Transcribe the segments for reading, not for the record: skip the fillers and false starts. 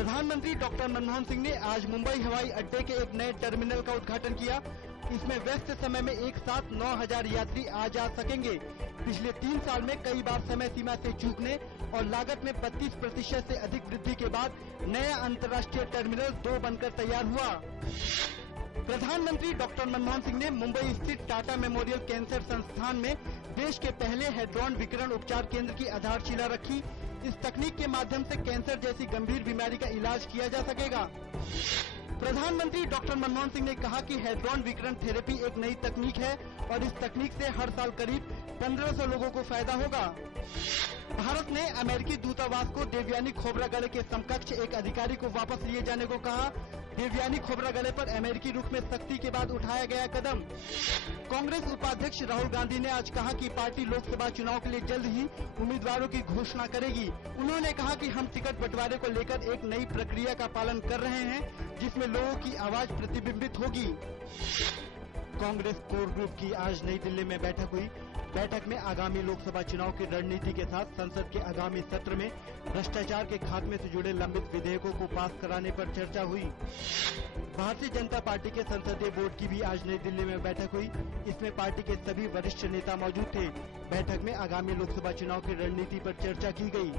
प्रधानमंत्री डॉक्टर मनमोहन सिंह ने आज मुंबई हवाई अड्डे के एक नए टर्मिनल का उद्घाटन किया। इसमें व्यस्त समय में एक साथ 9,000 यात्री आ जा सकेंगे। पिछले 3 साल में कई बार समय सीमा से चूकने और लागत में 32% से अधिक वृद्धि के बाद नया अंतर्राष्ट्रीय टर्मिनल 2 बनकर तैयार हुआ। प्रधानमंत्री डॉक्टर मनमोहन सिंह ने मुंबई स्थित टाटा मेमोरियल कैंसर संस्थान में देश के पहले हैड्रॉन विकिरण उपचार केंद्र की आधारशिला रखी। इस तकनीक के माध्यम से कैंसर जैसी गंभीर बीमारी का इलाज किया जा सकेगा। प्रधानमंत्री डॉक्टर मनमोहन सिंह ने कहा कि हैड्रॉन विकिरण थेरेपी एक नई तकनीक है और इस तकनीक से हर साल करीब 1500 लोगों को फायदा होगा। भारत ने अमेरिकी दूतावास को देवयानी खोबरागड़े के समकक्ष एक अधिकारी को वापस लिए जाने को कहा। देवयानी खोबरागड़े पर अमेरिकी रुख में सख्ती के बाद उठाया गया कदम। कांग्रेस उपाध्यक्ष राहुल गांधी ने आज कहा कि पार्टी लोकसभा चुनाव के लिए जल्द ही उम्मीदवारों की घोषणा करेगी। उन्होंने कहा कि हम टिकट बंटवारे को लेकर एक नई प्रक्रिया का पालन कर रहे हैं, जिसमें लोगों की आवाज प्रतिबिंबित होगी। कांग्रेस कोर ग्रुप की आज नई दिल्ली में बैठक हुई। बैठक में आगामी लोकसभा चुनाव की रणनीति के साथ संसद के आगामी सत्र में भ्रष्टाचार के खात्मे से जुड़े लंबित विधेयकों को पास कराने पर चर्चा हुई। भारतीय जनता पार्टी के संसदीय बोर्ड की भी आज नई दिल्ली में बैठक हुई। इसमें पार्टी के सभी वरिष्ठ नेता मौजूद थे। बैठक में आगामी लोकसभा चुनाव की रणनीति पर चर्चा की गई।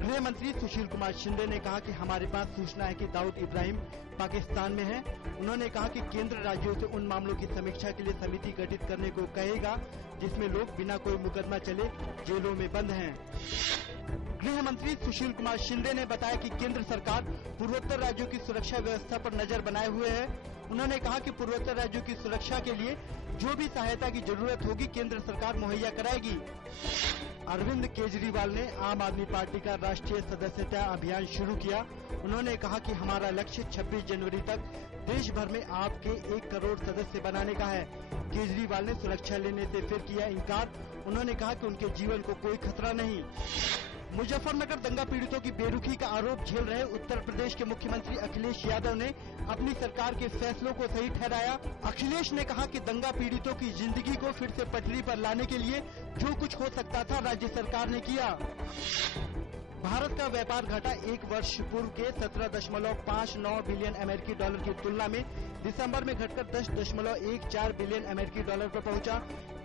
गृह मंत्री सुशील कुमार शिंदे ने कहा कि हमारे पास सूचना है कि दाऊद इब्राहिम पाकिस्तान में है। उन्होंने कहा कि केंद्र राज्यों से उन मामलों की समीक्षा के लिए समिति गठित करने को कहेगा जिसमें लोग बिना कोई मुकदमा चले जेलों में बंद हैं। गृह मंत्री सुशील कुमार शिंदे ने बताया कि केंद्र सरकार पूर्वोत्तर राज्यों की सुरक्षा व्यवस्था पर नजर बनाए हुए है। उन्होंने कहा कि पूर्वोत्तर राज्यों की सुरक्षा के लिए जो भी सहायता की जरूरत होगी केंद्र सरकार मुहैया कराएगी। अरविंद केजरीवाल ने आम आदमी पार्टी का राष्ट्रीय सदस्यता अभियान शुरू किया। उन्होंने कहा कि हमारा लक्ष्य 26 जनवरी तक देश भर में आपके 1 करोड़ सदस्य बनाने का है। केजरीवाल ने सुरक्षा लेने से फिर किया इनकार। उन्होंने कहा कि उनके जीवन को कोई खतरा नहीं। मुजफ्फरनगर दंगा पीड़ितों की बेरुखी का आरोप झेल रहे उत्तर प्रदेश के मुख्यमंत्री अखिलेश यादव ने अपनी सरकार के फैसलों को सही ठहराया। अखिलेश ने कहा कि दंगा पीड़ितों की जिंदगी को फिर से पटरी पर लाने के लिए जो कुछ हो सकता था राज्य सरकार ने किया। भारत का व्यापार घाटा 1 वर्ष पूर्व के 17.59 बिलियन अमेरिकी डॉलर की तुलना में दिसंबर में घटकर 10.14 बिलियन अमेरिकी डॉलर पर पहुंचा।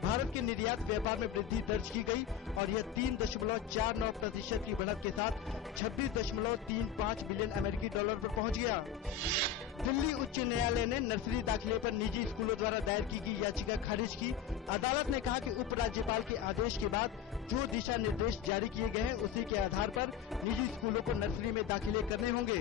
भारत के निर्यात व्यापार में वृद्धि दर्ज की गई और यह 3.49% की बढ़त के साथ 26.35 बिलियन अमेरिकी डॉलर पर पहुंच गया। दिल्ली उच्च न्यायालय ने नर्सरी दाखिले पर निजी स्कूलों द्वारा दायर की गई याचिका खारिज की। अदालत ने कहा कि उपराज्यपाल के आदेश के बाद जो दिशा निर्देश जारी किए गए हैं उसी के आधार पर निजी स्कूलों को नर्सरी में दाखिले करने होंगे।